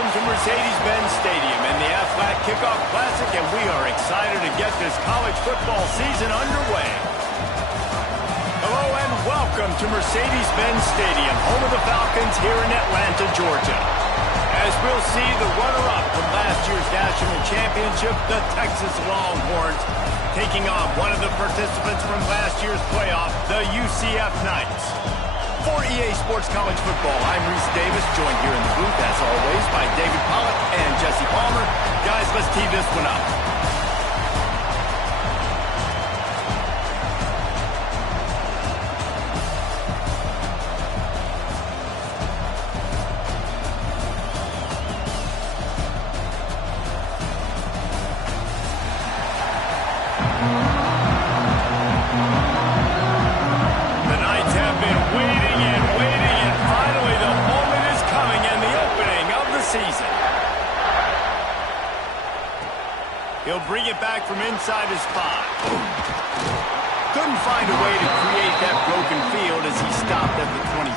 welcome to Mercedes-Benz Stadium and the Aflac Kickoff Classic, and we are excited to get this college football season underway. Hello and welcome to Mercedes-Benz Stadium, home of the Falcons here in Atlanta, Georgia. As we'll see the runner-up from last year's national championship, the Texas Longhorns, taking on one of the participants from last year's playoff, the UCF Knights. For EA Sports College Football, I'm Reese Davis, joined here in the booth, as always, by David Pollock and Jesse Palmer. Guys, let's tee this one up. He'll bring it back from inside his 5. Couldn't find a way to create that broken field as he stopped at the 25.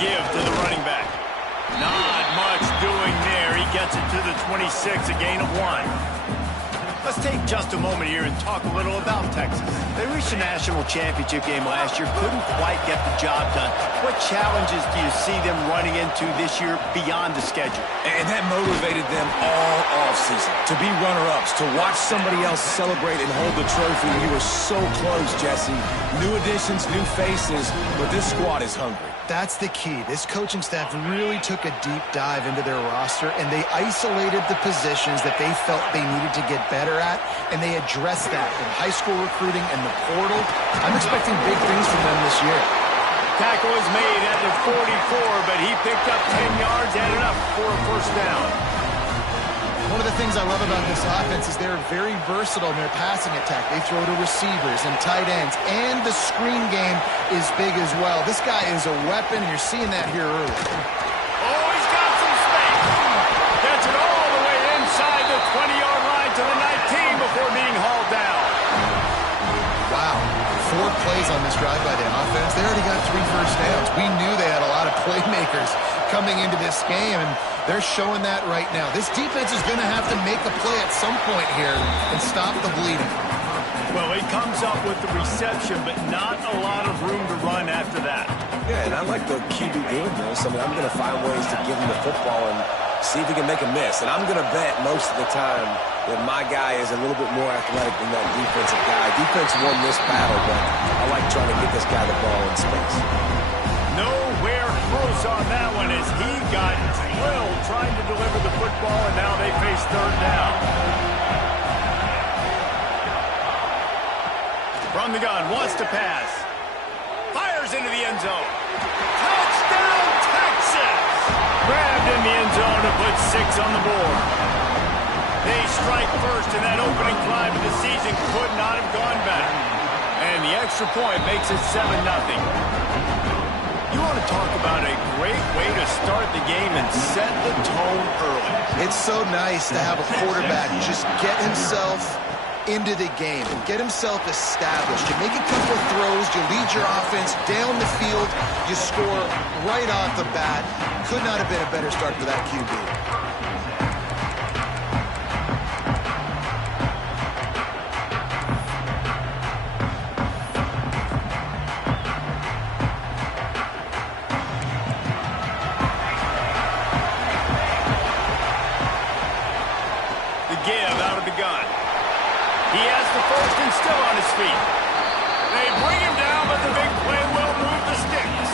Give to the running back. Not much doing there. He gets it to the 26, a gain of 1. Let's take just a moment here and talk a little about Texas. They reached a national championship game last year, couldn't quite get the job done. What challenges do you see them running into this year beyond the schedule? And that motivated them all offseason. To be runner-ups, to watch somebody else celebrate and hold the trophy. We were so close, Jesse. New additions, new faces, but this squad is hungry. That's the key. This coaching staff really took a deep dive into their roster, and they isolated the positions that they felt they needed to get better at, and they addressed that in high school recruiting and the portal. I'm expecting big things from them this year. Tackle is made at the 44, but he picked up 10 yards, added up for a first down. One of the things I love about this offense is they're very versatile in their passing attack. They throw to receivers and tight ends, and the screen game is big as well. This guy is a weapon, and you're seeing that here early. Oh, he's got some space. Gets it all the way inside the 20-yard line to the 19 before being hauled down. Wow. 4 plays on this drive by the offense. They already got 3 first downs. We knew they had a lot of playmakers coming into this game, and they're showing that right now. This defense is going to have to make a play at some point here and stop the bleeding. Well, he comes up with the reception, but not a lot of room to run after that. Yeah, and I like the QB doing this. I mean, I'm going to find ways to give him the football and see if he can make a miss. And I'm going to bet most of the time that my guy is a little bit more athletic than that defensive guy. Defense won this battle, but I like trying to get this guy the ball in space. Nowhere close on that one as he got drilled trying to deliver the football, and now they face third down. From the gun, wants to pass. Fires into the end zone. Touchdown, Texas! Grabbed in the end zone to put 6 on the board. They strike first, and that opening drive of the season could not have gone better. And the extra point makes it 7-0. You want to talk about a great way to start the game and set the tone early. It's so nice to have a quarterback just get himself into the game and get himself established. You make a couple of throws, you lead your offense down the field, you score right off the bat. Could not have been a better start for that QB. Give out of the gun. He has the first and still on his feet. They bring him down, but the big play will move the sticks.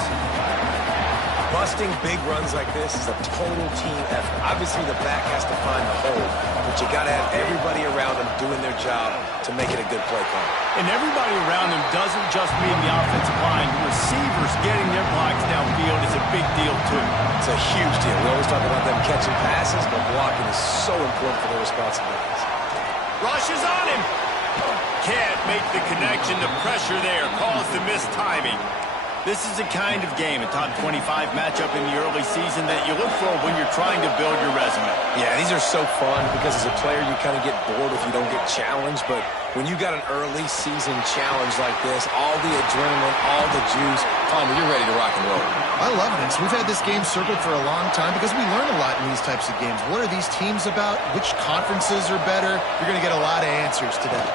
Busting big runs like this is a total team effort. Obviously, the back has to find the hole, but you got to have everybody around him doing their job to make it a good play call. And everybody around him doesn't just mean the offensive line. The receivers getting their blocks downfield is a big deal, too. It's a huge deal. We always talk about them catching passes, but blocking is so important for their responsibilities. Rushes on him. Can't make the connection. The pressure there caused the missed timing. This is the kind of game, a top 25 matchup in the early season that you look for when you're trying to build your resume. Yeah, these are so fun because as a player you kind of get bored if you don't get challenged, but when you got an early season challenge like this, all the adrenaline, all the juice, Tom, you're ready to rock and roll. I love this. We've had this game circled for a long time because we learn a lot in these types of games. What are these teams about? Which conferences are better? You're going to get a lot of answers today.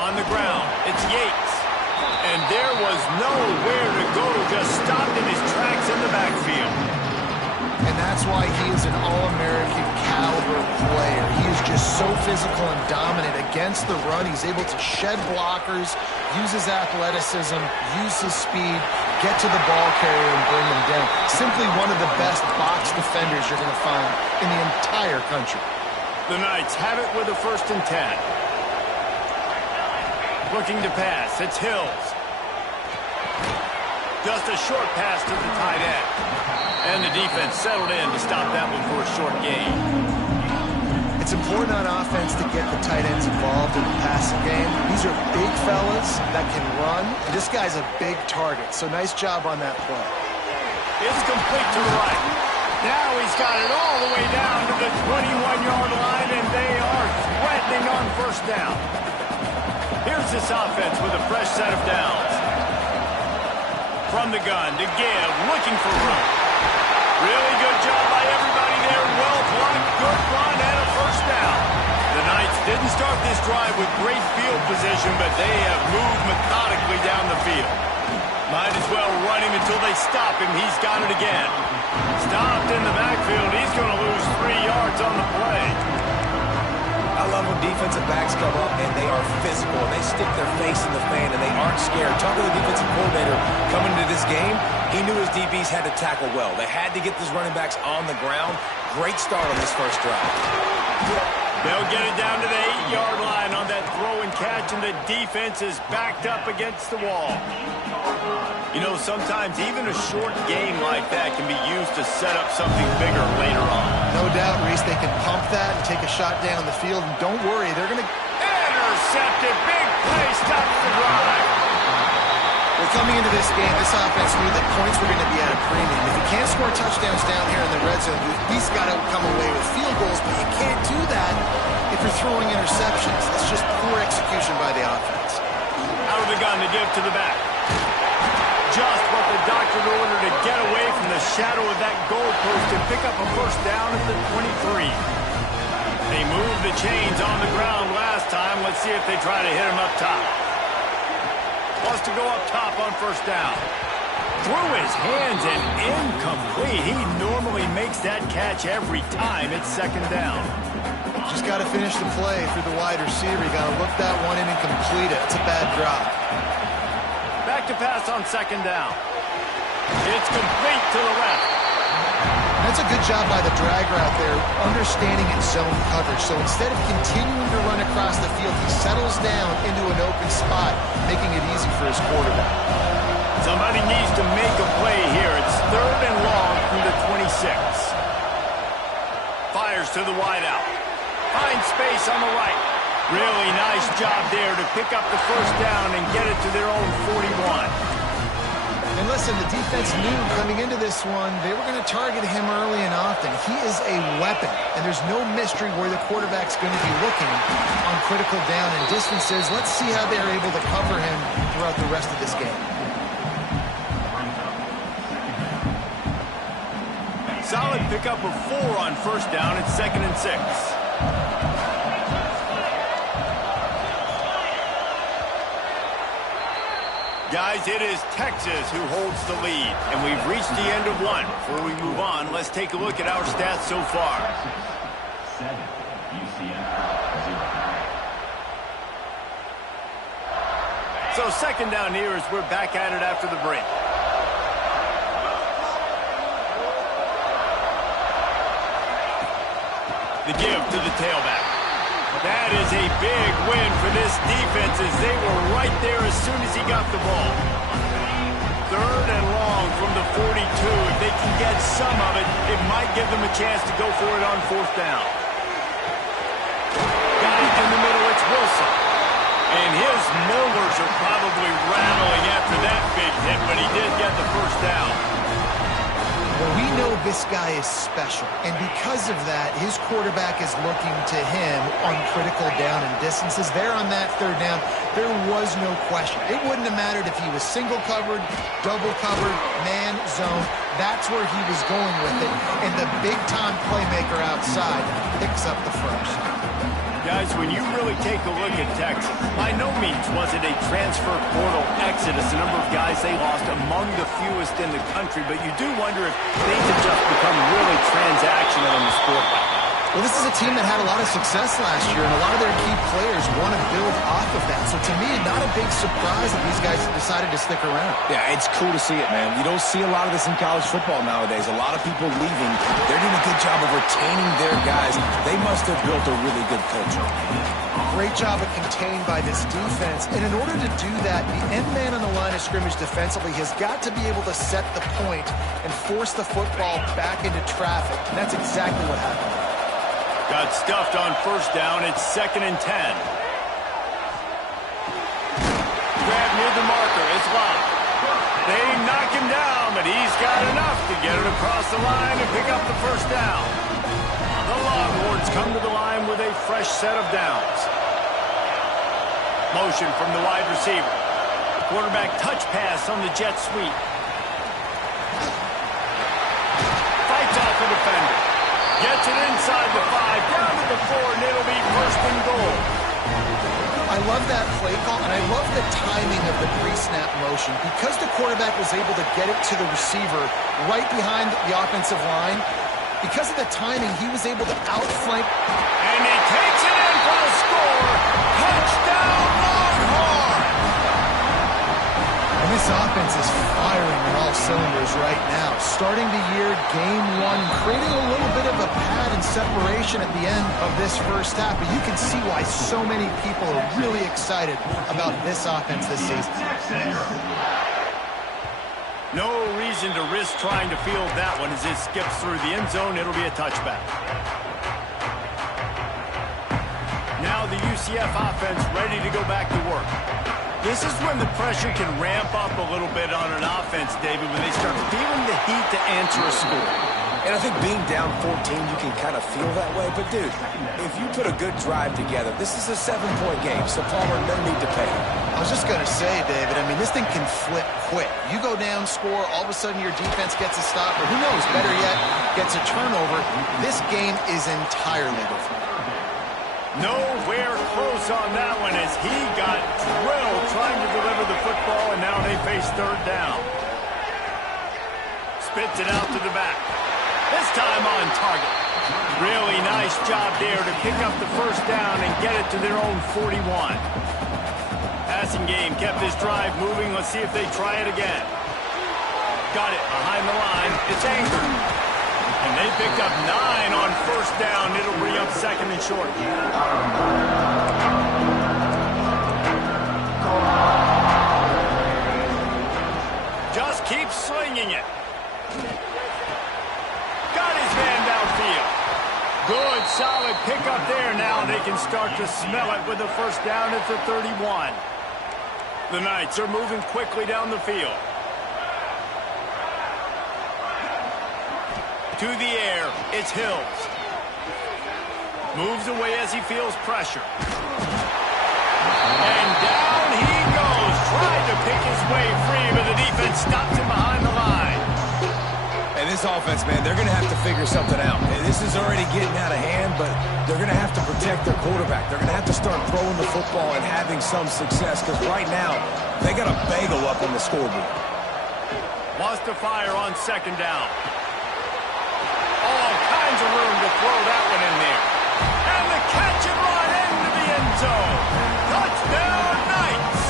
On the ground, it's Yates. And there was nowhere to go, just stopped in his tracks in the backfield. And that's why he is an All-American caliber player. He is just so physical and dominant against the run. He's able to shed blockers, use his athleticism, use his speed, get to the ball carrier and bring him down. Simply one of the best box defenders you're going to find in the entire country. The Knights have it with a 1st and 10. Looking to pass, it's Hills. Just a short pass to the tight end. And the defense settled in to stop that one for a short gain. It's important on offense to get the tight ends involved in the passing game. These are big fellas that can run. This guy's a big target, so nice job on that play. It's complete to the right. Now he's got it all the way down to the 21-yard line, and they are threatening on 1st down. Here's this offense with a fresh set of downs. From the gun to give, looking for room. Really good job by everybody there. Well blocked, good run, and a 1st down. The Knights didn't start this drive with great field position, but they have moved methodically down the field. Might as well run him until they stop him. He's got it again. Stopped in the backfield. He's going to lose 3 yards on the play. I love when defensive backs come up and they are physical and they stick their face in the fan and they aren't scared. Talking to the defensive coordinator coming into this game, he knew his DBs had to tackle well. They had to get these running backs on the ground. Great start on this first drive. They'll get it down to the 8-yard line on that throw and catch, and the defense is backed up against the wall. You know, sometimes even a short game like that can be used to set up something bigger later on. No doubt, Reese, they can pump that and take a shot down the field, and don't worry, they're going to... Intercepted, big play, stops the drive. Well, coming into this game, this offense knew that points were going to be at a premium. If you can't score touchdowns down here in the red zone, you at least got to come away with field goals, but you can't do that if you're throwing interceptions. That's just poor execution by the offense. Out of the gun to give to the back. Just what the doctor ordered to get away from the shadow of that goalpost and pick up a 1st down at the 23. They moved the chains on the ground last time. Let's see if they try to hit him up top. Wants to go up top on 1st down. Through his hands and incomplete. He normally makes that catch every time. It's 2nd down. Just got to finish the play for the wide receiver. You got to look that one in and complete it. It's a bad drop. Back to pass on 2nd down. It's complete to the left. That's a good job by the drag route there, understanding its zone coverage. So instead of continuing to run across the field, he settles down into an open spot, making it easy for his quarterback. Somebody needs to make a play here. It's 3rd and long from the 26. Fires to the wideout. Finds space on the right. Really nice job there to pick up the 1st down and get it to their own 41. And listen, the defense knew coming into this one, they were going to target him early and often. He is a weapon, and there's no mystery where the quarterback's going to be looking on critical down and distances. Let's see how they're able to cover him throughout the rest of this game. Solid pickup of 4 on 1st down. It's 2nd and 6. Guys, it is Texas who holds the lead, and we've reached the end of one. Before we move on, let's take a look at our stats so far. 7, UCF, 0. So 2nd down here as we're back at it after the break. The give to the tailback. That is a big win for this defense as they were right there as soon as he got the ball. 3rd and long from the 42. If they can get some of it, it might give them a chance to go for it on 4th down. Got it in the middle. It's Wilson. And his molars are probably rattling after that big hit, but he did get the first down. Well, we know this guy is special, and because of that, his quarterback is looking to him on critical down and distances. There on that third down, there was no question. It wouldn't have mattered if he was single covered, double covered, man, zone. That's where he was going with it, and the big-time playmaker outside picks up the first. Guys, when you really take a look at Texas, by no means was it a transfer portal exodus, the number of guys they lost among the fewest in the country, but you do wonder if things have just become really transactional in the sport right now. Well, this is a team that had a lot of success last year, and a lot of their key players want to build off of that. So to me, not a big surprise that these guys decided to stick around. Yeah, it's cool to see it, man. You don't see a lot of this in college football nowadays. A lot of people leaving. They're doing a good job of retaining their guys. They must have built a really good culture. Great job of contained by this defense. And in order to do that, the end man on the line of scrimmage defensively has got to be able to set the point and force the football back into traffic. And that's exactly what happened. Got stuffed on first down. It's 2nd and 10. Grab near the marker. It's locked. They knock him down, but he's got enough to get it across the line and pick up the first down. The Longhorns come to the line with a fresh set of downs. Motion from the wide receiver. Quarterback touch pass on the jet sweep. Fights off the defender. Gets it inside the 5, down to the 4, and it'll be 1st and goal. I love that play call, and I love the timing of the pre-snap motion. Because the quarterback was able to get it to the receiver right behind the offensive line, because of the timing, he was able to outflank. And he takes it in for the score. Touchdown, Longhorn! And this offense is firing on all cylinders right now. Starting the year, game 1, creating a little bit of a pad and separation at the end of this first half. But you can see why so many people are really excited about this offense this season. No reason to risk trying to field that one as it skips through the end zone. It'll be a touchback. Now the UCF offense ready to go back to work. This is when the pressure can ramp up a little bit on an offense, David, when they start feeling the heat to answer a score. And I think being down 14, you can kind of feel that way. But, dude, if you put a good drive together, this is a 7-point game, so Palmer, no need to pay. I was just going to say, David, I mean, this thing can flip quick. You go down, score, all of a sudden your defense gets a stop, or who knows, better yet, gets a turnover. This game is entirely different. Nowhere close on that one as he got drilled trying to deliver the football, and now they face 3rd down. Spits it out to the back. This time on target. Really nice job there to pick up the first down and get it to their own 41. Passing game kept this drive moving. Let's see if they try it again. Got it behind the line. It's anchored. And they picked up 9 on first down. It'll bring up 2nd and short. Just keep slinging it. Got his man downfield. Good, solid pickup there. Now they can start to smell it with the first down at the 31. The Knights are moving quickly down the field. To the air, it's Hills. Moves away as he feels pressure. And down he goes. Tried to pick his way free, but the defense stops him behind the line. And this offense, man, they're going to have to figure something out. And this is already getting out of hand, but they're going to have to protect their quarterback. They're going to have to start throwing the football and having some success, because right now, they got a bagel up on the scoreboard. Wants to fire on 2nd down. All kinds of room to throw that one in there. And the catch and run into the end zone. Touchdown, Knights!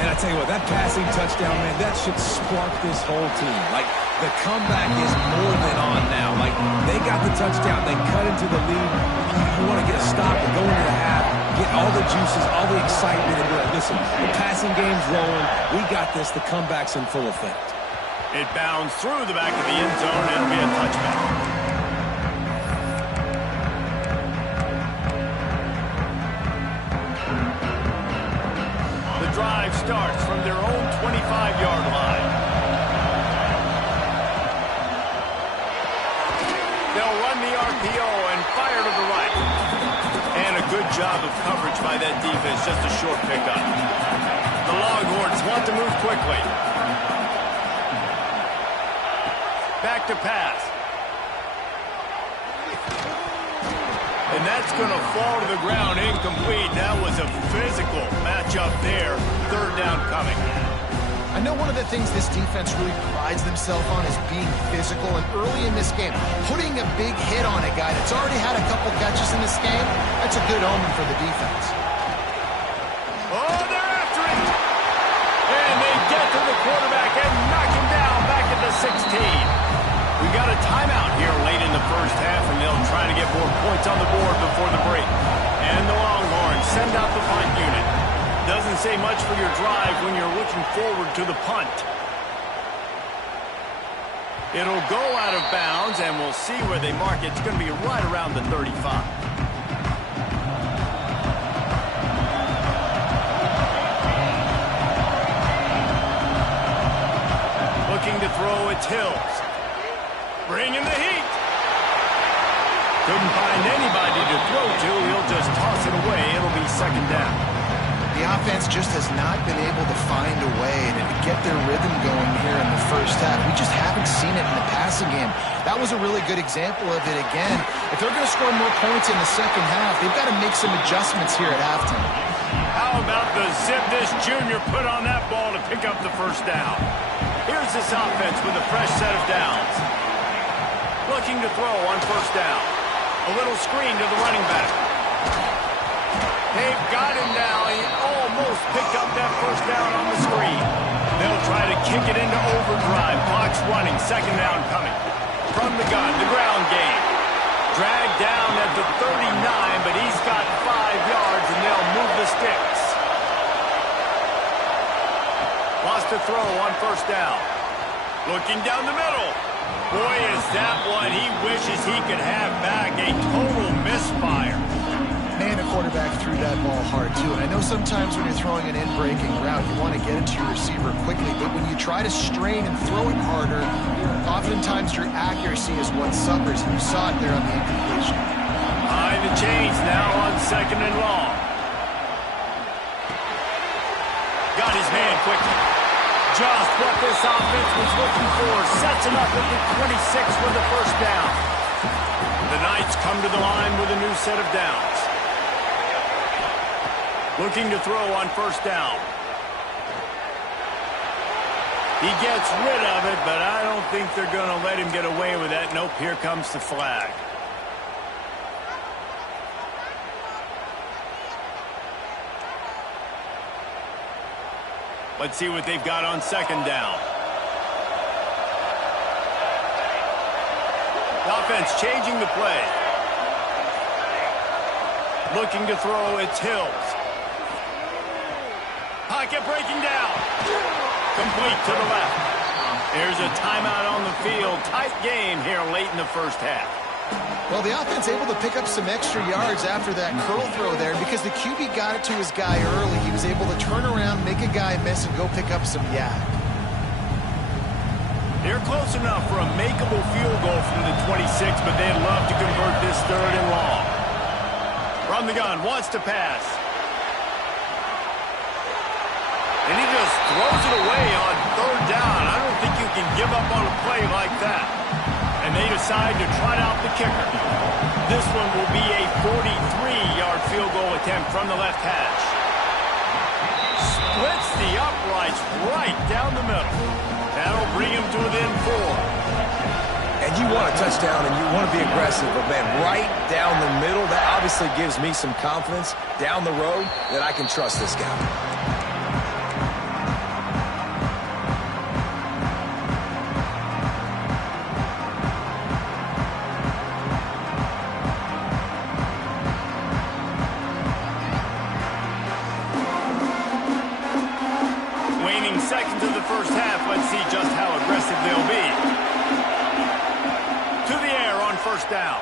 And I tell you what, that passing touchdown, man, that should spark this whole team. Like, the comeback is more than on now. Like, they got the touchdown. They cut into the lead. You want to get a stop and go into the half, get all the juices, all the excitement, and be like, listen, the passing game's rolling. We got this. The comeback's in full effect. It bounds through the back of the end zone. It'll be a touchback. starts from their own 25-yard line. They'll run the RPO and fire to the right. And a good job of coverage by that defense, just a short pickup. The Longhorns want to move quickly. Back to pass. And that's going to fall to the ground incomplete. That was a physical matchup there. Third down coming. I know one of the things this defense really prides themselves on is being physical, and early in this game, putting a big hit on a guy that's already had a couple catches in this game, that's a good omen for the defense. Oh, they're after it! And they get to the quarterback and knock him down back at the 16. We got a timeout here late in the first half, and they'll try to get more points on the board before the break. And the Longhorns send out the punt unit. Doesn't say much for your drive when you're looking forward to the punt. It'll go out of bounds, and we'll see where they mark it. It's going to be right around the 35. Looking to throw, it's Hills. Bringing the heat. Couldn't find anybody to throw to. He'll just toss it away. It'll be second down. The offense just has not been able to find a way to get their rhythm going here in the first half. We just haven't seen it in the passing game. That was a really good example of it again. If they're going to score more points in the second half, they've got to make some adjustments here at halftime. How about the zip this junior put on that ball to pick up the first down? Here's this offense with a fresh set of downs. Looking to throw on first down. A little screen to the running back. They've got him now. He almost picked up that first down on the screen. They'll try to kick it into overdrive. Clock's running. Second down coming. From the gun, the ground game. Dragged down at the 39, but he's got 5 yards, and they'll move the sticks. Lost a throw on first down. Looking down the middle. Boy, is that one he wishes he could have back. A total misfire. Man, a quarterback threw that ball hard, too. And I know sometimes when you're throwing an in-breaking route, you want to get it to your receiver quickly. But when you try to strain and throw it harder, oftentimes your accuracy is what suffers. And you saw it there on the incompletion. Behind the chains now on second and long. Got his man quickly. Just what this offense was looking for. Sets him up at the 26 for the first down. The Knights come to the line with a new set of downs. Looking to throw on first down. He gets rid of it, but I don't think they're going to let him get away with that. Nope, here comes the flag. Let's see what they've got on second down. The offense changing the play. Looking to throw, it's Hills. Pocket breaking down. Complete to the left. There's a timeout on the field. Tight game here late in the first half. Well, the offense able to pick up some extra yards after that curl throw there because the QB got it to his guy early. He was able to turn around, make a guy miss, and go pick up some yak. They're close enough for a makeable field goal from the 26, but they'd love to convert this third and long. From the gun, wants to pass. And he just throws it away on third down. I don't think you can give up on a play like that. And they decide to trot out the kicker. This one will be a 43-yard field goal attempt from the left hash. Splits the uprights right down the middle. That'll bring him to within 4. And you want a touchdown and you want to be aggressive, but man, right down the middle, that obviously gives me some confidence down the road that I can trust this guy. Seconds of the first half. Let's see just how aggressive they'll be. To the air on first down.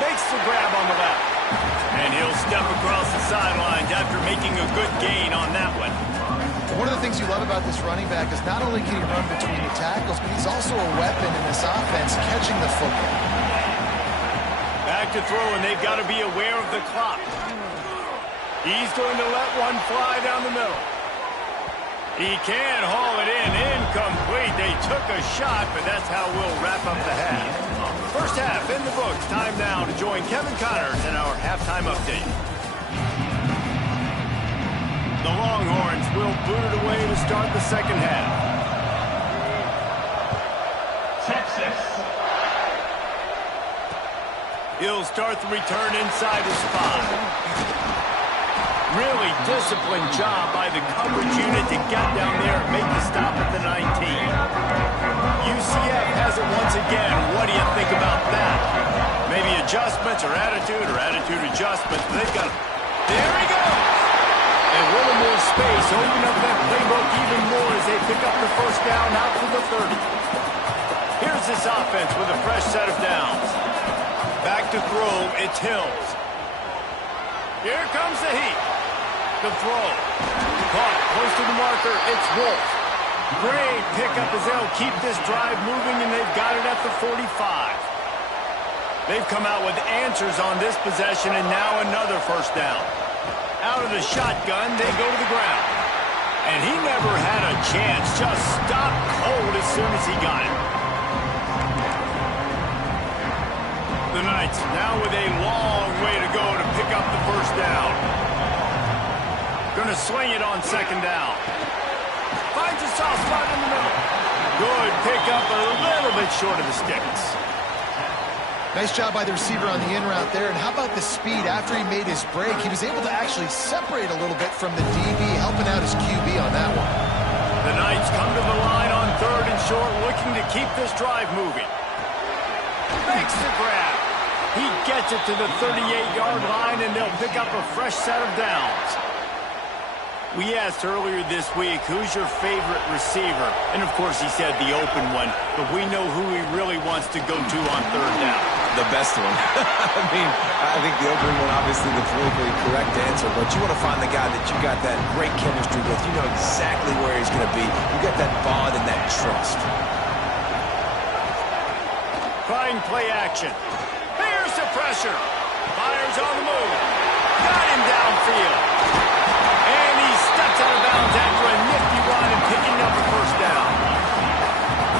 Makes the grab on the left. And he'll step across the sidelines after making a good gain on that one. One of the things you love about this running back is not only can he run between the tackles, but he's also a weapon in this offense, catching the football. Back to throw, and they've got to be aware of the clock. He's going to let one fly down the middle. He can haul it in. Incomplete. They took a shot, but that's how we'll wrap up the half. First half in the books. Time now to join Kevin Connors in our halftime update. The Longhorns will boot it away to start the second half. Texas. He'll start the return inside his spot. Really disciplined job by the coverage unit to get down there and make the stop at the 19. UCF has it once again. What do you think about that? Maybe adjustments or attitude adjustments. They've got it. There he goes! And a little more space, opening up that playbook even more as they pick up the first down out to the 30. Here's this offense with a fresh set of downs. Back to throw, it's Hills. Here comes the heat. The throw. Caught close to the marker. It's Wolf. Great pickup as they'll keep this drive moving, and they've got it at the 45. They've come out with answers on this possession, and now another first down. Out of the shotgun, they go to the ground. And he never had a chance. Just stopped cold as soon as he got it. The Knights now with a long way to go to pick up the first down. Going to swing it on second down. Finds a soft spot in the middle. Good pickup, a little bit short of the sticks. Nice job by the receiver on the in route there. And how about the speed? After he made his break, he was able to actually separate a little bit from the DB, helping out his QB on that one. The Knights come to the line on third and short, looking to keep this drive moving. Makes the grab. He gets it to the 38-yard line, and they'll pick up a fresh set of downs. We asked earlier this week, who's your favorite receiver? And, of course, he said the open one, but we know who he really wants to go to on third down. The best one. I think the opening one, obviously the politically correct answer, but you want to find the guy that you got that great chemistry with. You know exactly where he's going to be. You got that bond and that trust. Trying play action. Here's the pressure. Fires on the move. Got him downfield. And he steps out of bounds after a nifty run and picking up the first down.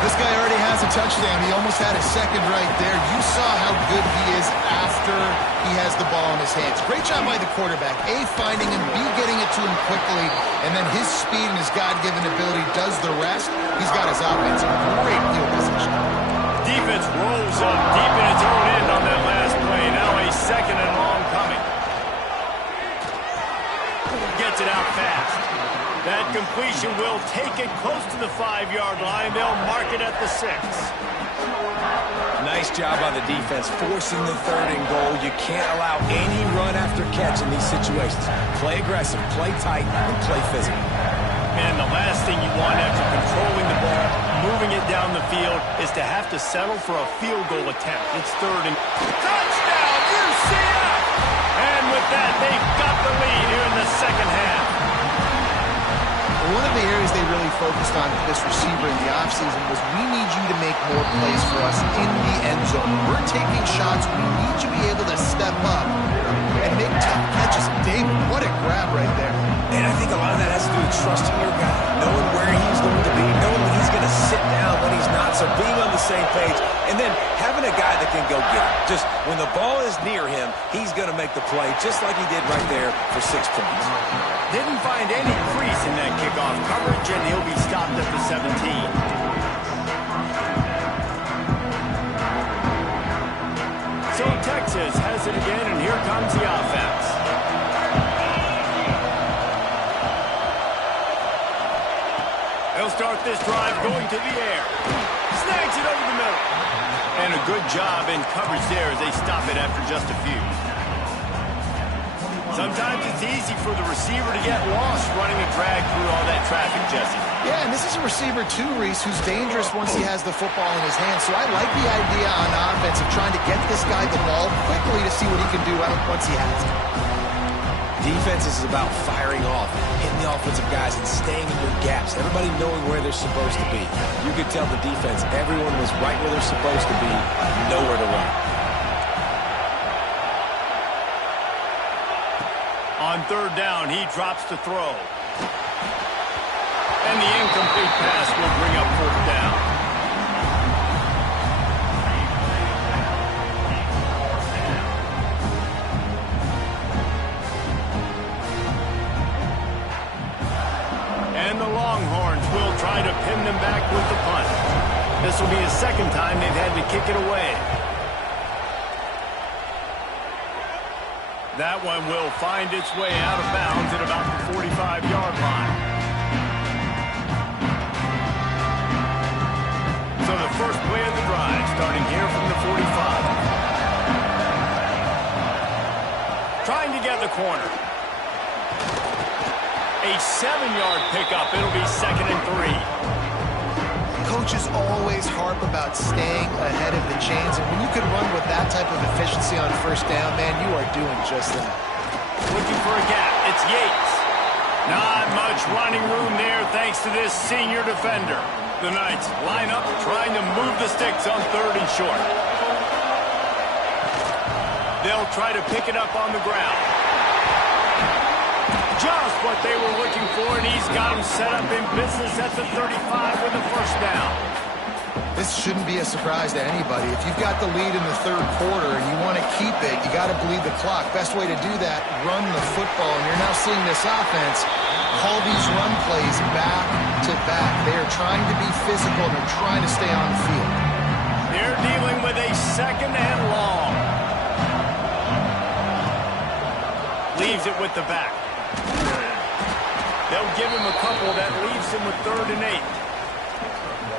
This guy already has a touchdown. He almost had a second right there. You saw how good he is after he has the ball in his hands. Great job by the quarterback. A, finding him, B, getting it to him quickly, and then his speed and his God-given ability does the rest. He's got his offense in great field position. Defense rolls up deep in its own end on that last play. Now a second and long coming. Gets it out fast. That completion will take it close to the 5-yard line. They'll mark it at the 6. Nice job on the defense, forcing the third and goal. You can't allow any run after catch in these situations. Play aggressive, play tight, and play physical. And the last thing you want after controlling the ball, moving it down the field, is to have to settle for a field goal attempt. It's third and... Touchdown, UCF! And with that, they've got the lead here in the second half. One of the areas they really focused on with this receiver in the offseason was, we need you to make more plays for us in the end zone. We're taking shots. We need you to be able to step up and make tough catches. David, what a grab right there. And I think a lot of that has to do with trusting your guy, knowing where he's going to be, knowing when he's going to sit down, when he's not, so being on the same page, and then having a guy that can go get it. Just when the ball is near him, he's going to make the play, just like he did right there for 6 points. Didn't find any crease in that kickoff coverage, and he'll be stopped at the 17. So Texas has it again, and here comes the offense. They'll start this drive going to the air. Snags it over the middle. And a good job in coverage there as they stop it after just a few. Sometimes it's easy for the receiver to get lost running a drag through all that traffic, Jesse. Yeah, and this is a receiver too, Reese, who's dangerous once he has the football in his hands. So I like the idea on offense of trying to get this guy the ball quickly to see what he can do once he has it. Defense is about firing off, hitting the offensive guys, and staying in your gaps. Everybody knowing where they're supposed to be. You could tell the defense, everyone was right where they're supposed to be, nowhere to run. On third down, he drops to throw. And the incomplete pass will bring up fourth down. And the Longhorns will try to pin them back with the punt. This will be the second time they've had to kick it away. That one will find its way out of bounds at about the 45-yard line. So the first play of the drive starting here from the 45. Trying to get the corner. A 7-yard pickup. It'll be 2nd and 3. Coaches always harp about staying ahead of the chains, and when you can run with that type of efficiency on first down, man, you are doing just that. Looking for a gap. It's Yates. Not much running room there thanks to this senior defender. The Knights line up trying to move the sticks on 3rd and short. They'll try to pick it up on the ground. Just what they were looking for, and he's got him set up in business at the 35 with the first down. This shouldn't be a surprise to anybody. If you've got the lead in the third quarter and you want to keep it, you got to bleed the clock. Best way to do that, run the football. And you're now seeing this offense call these run plays back to back. They are trying to be physical, and they're trying to stay on the field. They're dealing with a 2nd and long. Leaves it with the back. They'll give him a couple. That leaves him with 3rd and 8.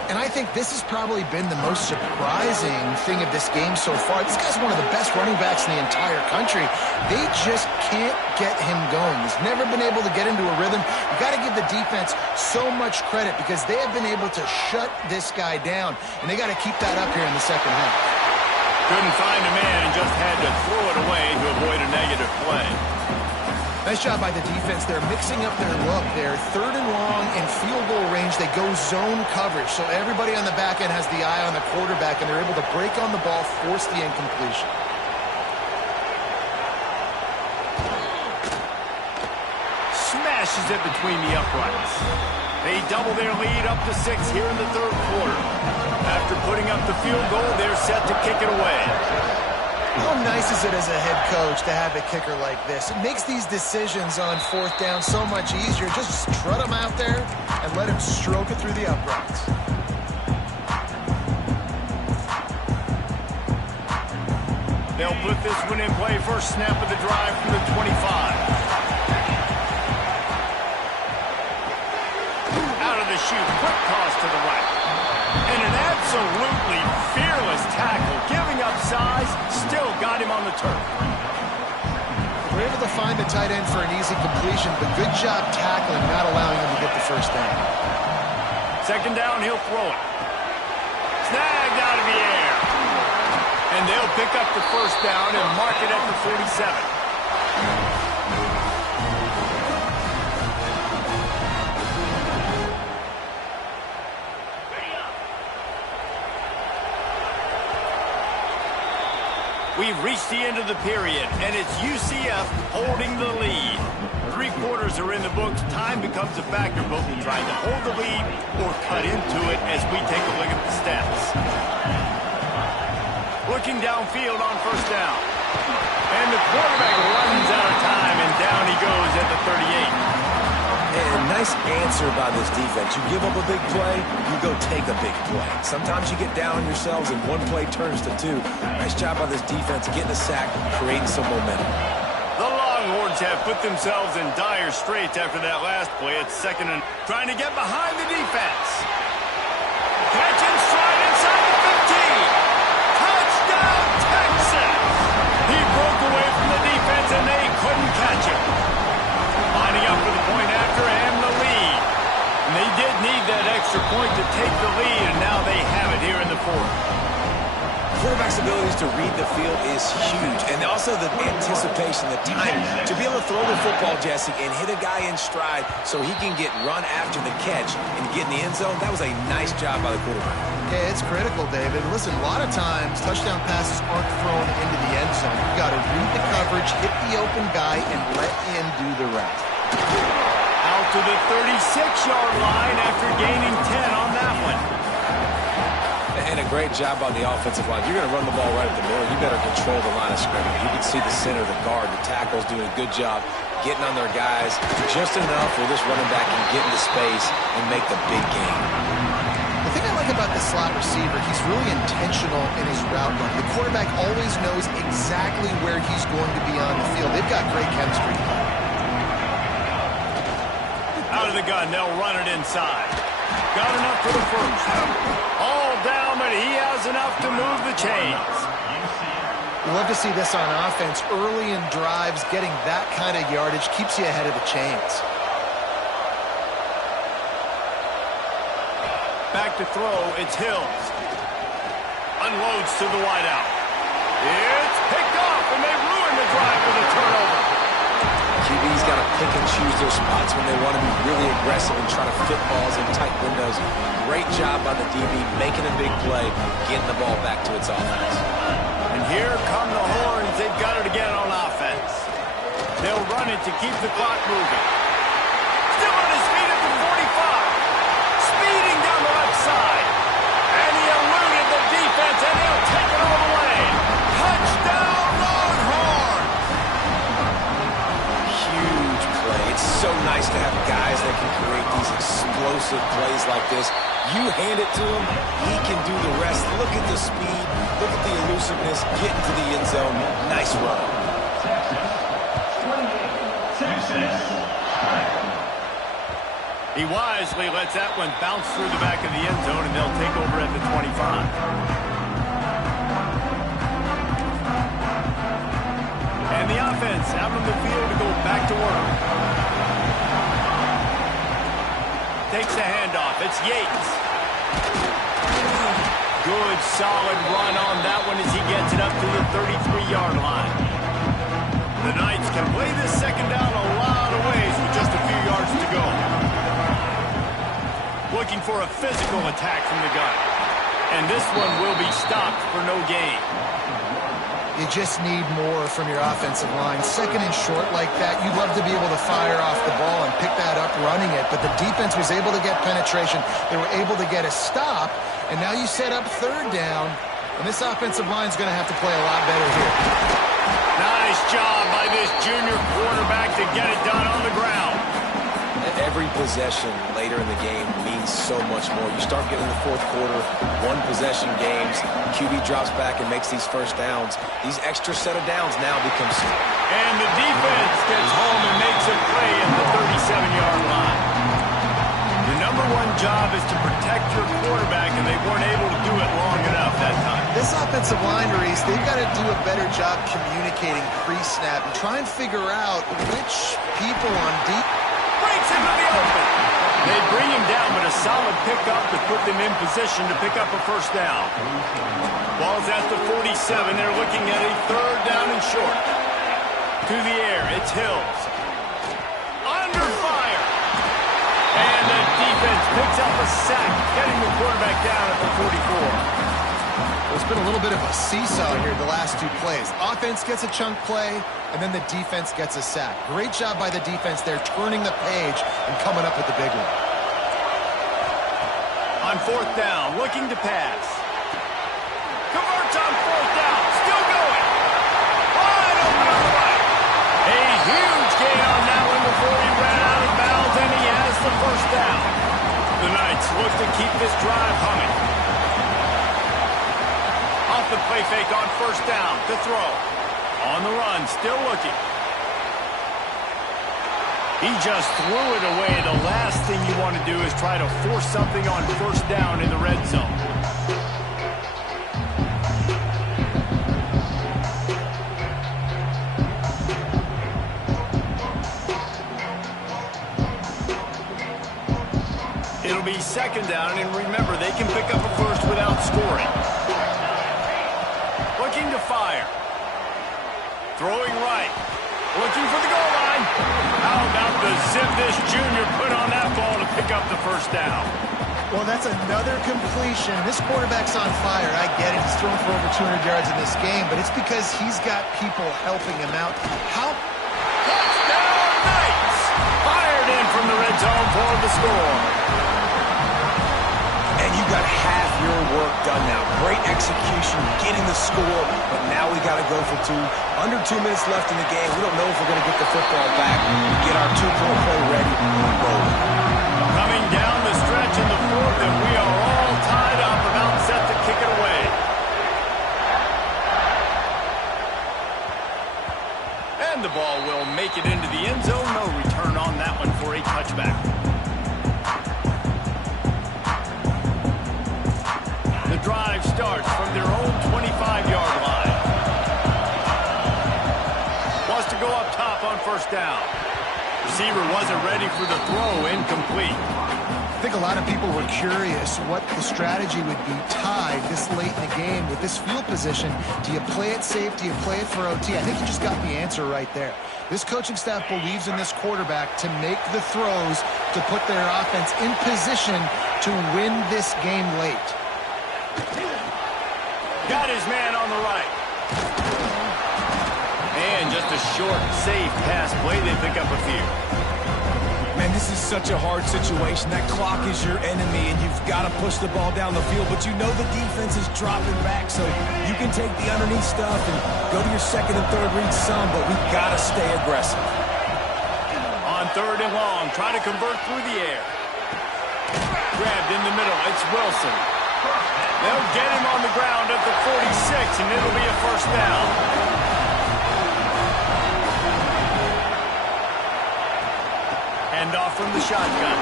And I think this has probably been the most surprising thing of this game so far. This guy's one of the best running backs in the entire country. They just can't get him going. He's never been able to get into a rhythm. You got to give the defense so much credit because they have been able to shut this guy down, and they got to keep that up here in the second half. Couldn't find a man and just had to throw it away to avoid a negative play. Nice job by the defense. They're mixing up their look. They're 3rd and long in field goal range. They go zone coverage. So everybody on the back end has the eye on the quarterback, and they're able to break on the ball, force the incompletion. Smashes it between the uprights. They double their lead up to 6 here in the third quarter. After putting up the field goal, they're set to kick it away. How nice is it as a head coach to have a kicker like this? It makes these decisions on 4th down so much easier. Just strut him out there and let him stroke it through the uprights. They'll put this one in play. First snap of the drive from the 25. Out of the chute, quick toss to the right. And an absolutely fearless tackle, giving up size, still got him on the turf. We're able to find the tight end for an easy completion, but good job tackling, not allowing him to get the first down. 2nd down, he'll throw it. Snagged out of the air. And they'll pick up the first down and mark it at the 47. We've reached the end of the period, and it's UCF holding the lead. 3 quarters are in the books. Time becomes a factor, but we're trying to hold the lead or cut into it as we take a look at the stats. Looking downfield on first down. And the quarterback runs out of time, and down he goes at the 38. And nice answer by this defense. You give up a big play, you go take a big play. Sometimes you get down on yourselves and one play turns to 2. Nice job by this defense getting a sack, creating some momentum. The Longhorns have put themselves in dire straits after that last play. It's 2nd and trying to get behind the defense. Catch and stride inside the 15. Touchdown, Texas! He broke away from the defense and they couldn't catch him. take the lead, and now they have it here in the fourth. Quarterback's abilities to read the field is huge, and also the anticipation, the time to be able to throw the football, Jesse, and hit a guy in stride so he can get run after the catch and get in the end zone. That was a nice job by the quarterback. Yeah, it's critical, David. Listen, a lot of times touchdown passes aren't thrown into the end zone. You got to read the coverage, hit the open guy, and let him do the rest. Out to the 36-yard line after gaining 10 on that one. And a great job on the offensive line. You're going to run the ball right at the middle. You better control the line of scrimmage. You can see the center, the guard, the tackles doing a good job getting on their guys just enough for this running back can get into space and make the big game. The thing I like about the slot receiver, he's really intentional in his route run. The quarterback always knows exactly where he's going to be on the field. They've got great chemistry. Out of the gun, they'll run it inside. Got enough for the first. All down, but he has enough to move the chains. We love to see this on offense. Early in drives, getting that kind of yardage keeps you ahead of the chains. Back to throw, it's Hills. Unloads to the wideout. It's picked off, and they ruin the drive with a turnover. QB's got to pick and choose their spots when they want to be really aggressive and try to fit balls in tight windows. Great job by the DB making a big play, getting the ball back to its offense. And here come the horns. They've got it again on offense. They'll run it to keep the clock moving. Still on his feet at the 45. Speeding down the left side. And he eluded the defense, and he'll take it all the way. Touchdown, Longhorn! Huge play. It's so nice to have guys that can create these explosive plays like this. You hand it to him, he can do the rest. Look at the speed, look at the elusiveness, get into the end zone. Nice run. He wisely lets that one bounce through the back of the end zone, and they'll take over at the 25. And the offense out on the field to go back to work. Takes the handoff. It's Yates. Good, solid run on that one as he gets it up to the 33-yard line. The Knights can play this second down a lot of ways with just a few yards to go. Looking for a physical attack from the gun. And this one will be stopped for no gain. You just need more from your offensive line. Second and short like that, you'd love to be able to fire off the ball and pick that up running it, but the defense was able to get penetration. They were able to get a stop, and now you set up third down, and this offensive line is going to have to play a lot better here. Nice job by this junior quarterback to get it done on the ground. Every possession later in the game means so much more. You start getting the fourth quarter, one-possession games, QB drops back and makes these first downs. These extra set of downs now become small. And the defense gets home and makes a play at the 37-yard line. Your number one job is to protect your quarterback, and they weren't able to do it long enough that time. This offensive line, Reese, they've got to do a better job communicating pre-snap and try and figure out which people on deep breaks into the open. They bring him down, but a solid pickup to put them in position to pick up a first down. Ball's at the 47. They're looking at a third down and short. To the air, it's Hills. Under fire. And the defense picks up a sack, getting the quarterback down at the 44. It's been a little bit of a seesaw here the last two plays. Offense gets a chunk play, and then the defense gets a sack. Great job by the defense there, turning the page and coming up with the big one. On fourth down, looking to pass. Converts on fourth down, still going. Wide open on the right. A huge gain on that one before he ran out of bounds, and he has the first down. The Knights look to keep this drive humming. Off the play fake on first down to throw. On the run, still looking. He just threw it away. The last thing you want to do is try to force something on first down in the red zone. It'll It'll be second down, and remember, they can pick up a first without scoring. Looking to fire. Throwing right. Looking for the goal line. How about the zip this junior put on that ball to pick up the first down? Well, that's another completion. This quarterback's on fire. I get it. He's thrown for over 200 yards in this game, but it's because he's got people helping him out. How? Touchdown, Knights! Fired in from the red zone for the score. And you got half your work done now. Great execution, getting the score, but now we got to go for two. Under 2 minutes left in the game. We don't know if we're going to get the football back. We get our two-point play ready, and we roll it. Coming down the stretch in the fourth, and we are all tied up, about set to kick it away. And the ball will make it into the end zone. No return on that one for a touchback. The drive starts from their own 25-yard line. Wants to go up top on first down. Receiver wasn't ready for the throw, incomplete. I think a lot of people were curious what the strategy would be tied this late in the game with this field position. Do you play it safe? Do you play it for OT? I think you just got the answer right there. This coaching staff believes in this quarterback to make the throws to put their offense in position to win this game late. Got his man on the right. And just a short, safe pass play. They pick up a few. Man, this is such a hard situation. That clock is your enemy, and you've got to push the ball down the field. But you know the defense is dropping back, so you can take the underneath stuff and go to your second and third read some, but we've got to stay aggressive. On third and long, trying to convert through the air. Grabbed in the middle. It's Wilson. They'll get him on the ground at the 46, and it'll be a first down. Off from the shotgun.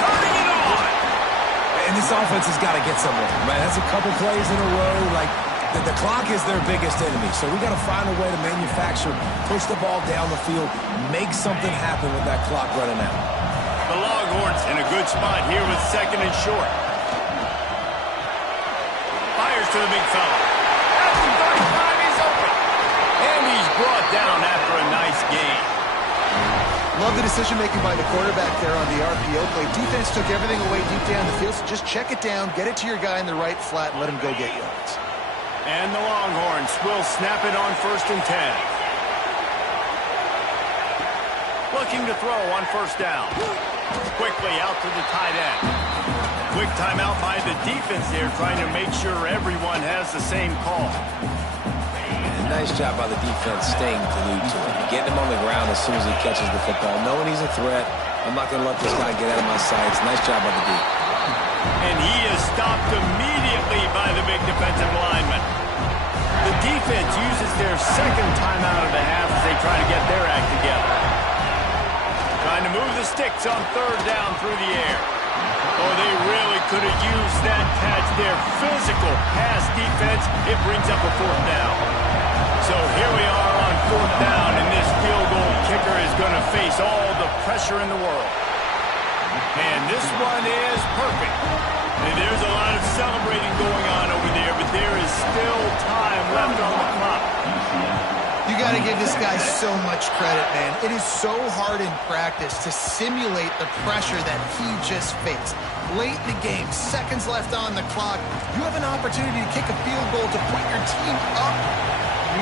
Turning it on! And this offense has got to get somewhere, man. That's a couple plays in a row. Like, the clock is their biggest enemy. So we got to find a way to manufacture, push the ball down the field, make something happen with that clock running out. The Longhorns in a good spot here with second and short. Fires to the big fella. At the 35, he's open. And he's brought down after a nice gain. Love the decision-making by the quarterback there on the RPO play. Defense took everything away deep down the field, so just check it down, get it to your guy in the right flat, and let him go get yards. And the Longhorns will snap it on first and 10. Looking to throw on first down. Quickly out to the tight end. Quick timeout by the defense there, trying to make sure everyone has the same call. Nice job by the defense staying glued to him. Getting him on the ground as soon as he catches the football. Knowing he's a threat, I'm not going to let this guy get out of my sights. Nice job by the D. And he is stopped immediately by the big defensive lineman. The defense uses their second timeout of the half as they try to get their act together. Trying to move the sticks on third down through the air. Oh, they really could have used that catch. Their physical pass defense, it brings up a fourth down. So here we are on fourth down, and this field goal kicker is going to face all the pressure in the world. And this one is perfect. And there's a lot of celebrating going on over there, but there is still time left on the clock. You got to give this guy so much credit, man. It is so hard in practice to simulate the pressure that he just faced. Late in the game, seconds left on the clock, you have an opportunity to kick a field goal to put your team up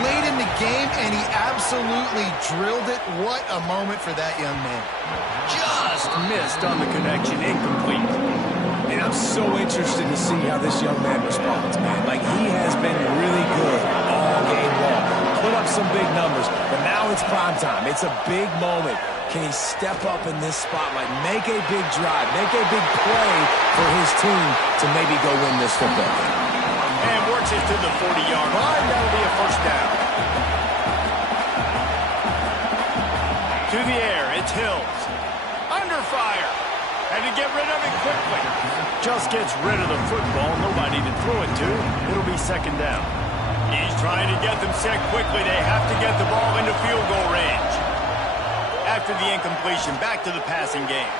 late in the game, and he absolutely drilled it. What a moment for that young man. Just missed on the connection, incomplete. And I'm so interested to see how this young man responds, man. Like, he has been really good all game long. Put up some big numbers, but now it's prime time. It's a big moment. Can he step up in this spotlight, make a big drive, make a big play for his team to maybe go win this football game? And works it to the 40-yard line. That'll be a first down. To the air, it's Hills. Under fire. Had to get rid of it quickly. Just gets rid of the football. Nobody to throw it to. It'll be second down. He's trying to get them set quickly. They have to get the ball into field goal range. After the incompletion, back to the passing game.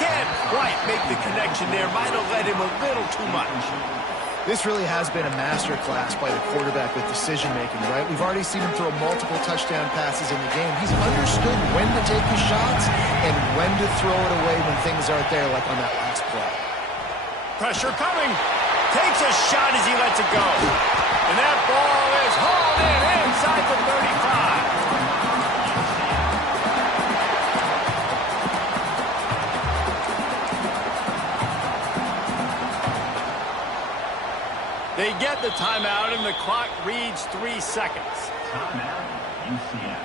Can't quite make the connection there. Might have led him a little too much. This really has been a master class by the quarterback with decision-making, right? We've already seen him throw multiple touchdown passes in the game. He's understood when to take his shots and when to throw it away when things aren't there, like on that last play. Pressure coming. Takes a shot as he lets it go. And that ball is hauled in inside the 35. They get the timeout, and the clock reads 3 seconds. Timeout, UCF.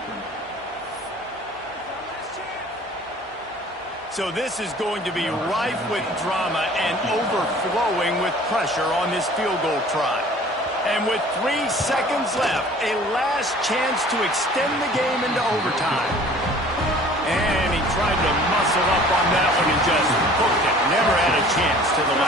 So this is going to be rife with drama and overflowing with pressure on this field goal try. And with 3 seconds left, a last chance to extend the game into overtime. And he tried to muscle up on that one and just hooked it. Never had a chance to the left.